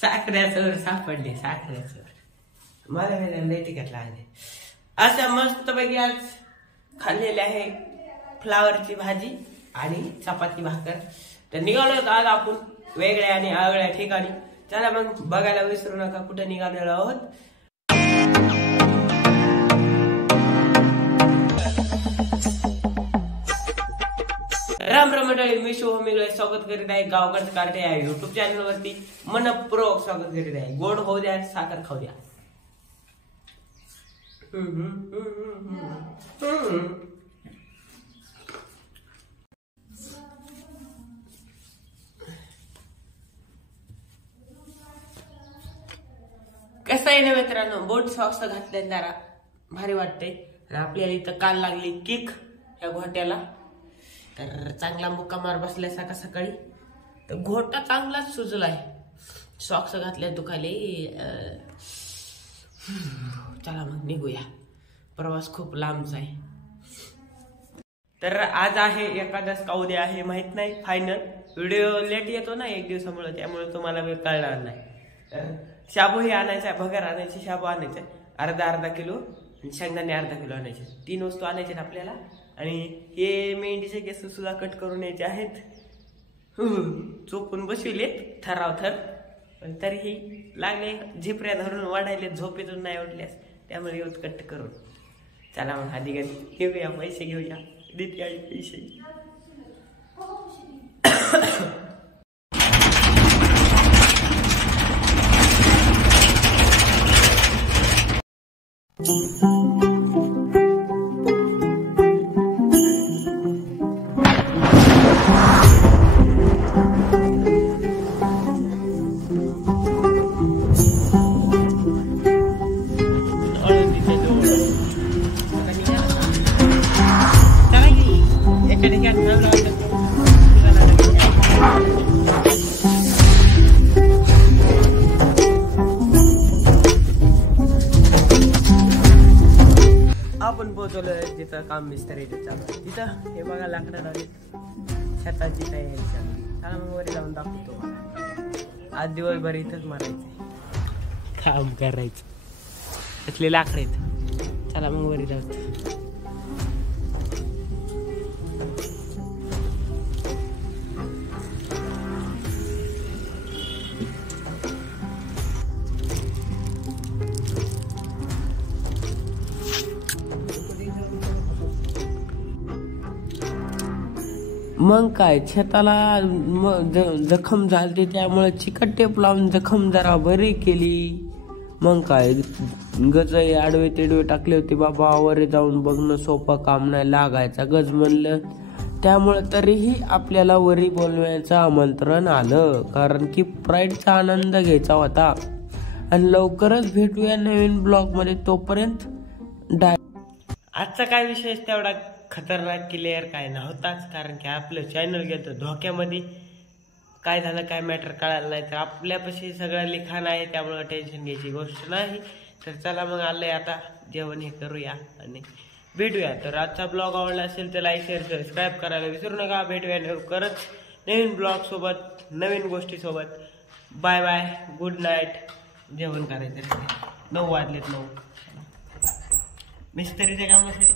साखऱ्याचं सापडले साखऱ्याचं मला लय तिखट लागले. असं मस्त पैकी आज खाल्लेले आहे फ्लावरची भाजी आणि चपाती भाकर. तर निघालो आज आपण वेगळ्या आणि आगळ्या ठिकाणी. चला मग बघायला विसरू नका कुठे निघालेलो आहोत. राम राम मंडळी, मी शुभम स्वागत करीत आहे गावकडचं कार्टे आहे युट्यूब चॅनल वरती. मनपूर्वक स्वागत करीत आहे. गोड होऊ द्या, साखर खाऊ द्या. कसं आहे ना मित्रांनो, बोट सॉक्स घातले जरा भारी वाटते. आपल्याला इथं काल लागली किक या घोट्याला. तर चांगला मुक्कामार बसलाय सकाळ सकाळी. तर घोटा चांगलाच सुजलाय. सॉक्स घातल्या दुखाले. चला मग निघूया. प्रवास खूप लांबचा आहे. तर आज आहे एकादश का उद्या आहे माहित नाही. फायनल व्हिडिओ लेट येतो ना एक दिवसामुळे, त्यामुळे तुम्हाला वेळ कळणार नाही. तर शाबूही आणायचा, भगर आणायची, शाबू आणायचा अर्धा किलो आणि शेंगदाणे अर्धा किलो आणायचे. 3 वस्तू आणायचे आपल्याला. आणि हे मेंढीचे केस सुद्धा कट करून यायचे आहेत. चोपून बसविलेत थराव थर, पण तरीही लागले झिपऱ्या धरून वाढायले. झोपेतून नाही उठल्यास, त्यामुळे येऊत कट करून. चला मग आधी घरी घेऊया, पैसे घेऊया. देते आई पैसे. आपण पोहोचलोय जिथं काम मिस्त्रीचं चालू आहे. तिथं हे बघा लाकडं लावली, शेताची तयारी चालू. चला मग वर जाऊन दाखवतो मला. आज दिवसभर इथंच मारायचं, काम करायचं. असले लाकडं आहेत. चला मग वर जाऊ. मग काय, छताला जखम झालती, त्यामुळे चिकट टेप लावून जखम जरा बरी केली. मग काय, गजही आडवे तेडवे टाकले होते. बाबा वर जाऊन बघणं सोपं काम नाही, लागायचा गज म्हणलं. त्यामुळे तरीही आपल्याला वरी बोलवण्याचं आमंत्रण आलं, कारण की प्राईडचा आनंद घ्यायचा होता. आणि लवकरच भेटूया नवीन ब्लॉग मध्ये. तोपर्यंत आजचा काय विषय तेवढा खतरनाक क्लिअर काय नव्हताच, कारण की आपलं चॅनल गेलं धोक्यामध्ये. काय झालं काय मॅटर कळायला नाही. तर आपल्यापाशी सगळं लिखाण आहे, त्यामुळे टेन्शन घ्यायची गोष्ट नाही. तर चला मग आलंय आता जेवण हे करूया आणि भेटूया. तर आजचा ब्लॉग आवडला असेल तर लाईक शेअर सबस्क्राईब करायला विसरू नका. भेटूया लवकरच नवीन ब्लॉग सोबत, नवीन गोष्टी सोबत. Bye bye, good night. जेवण करायचं 9 वाजलेत. 9 मिस्त्रीच्या कामासाठी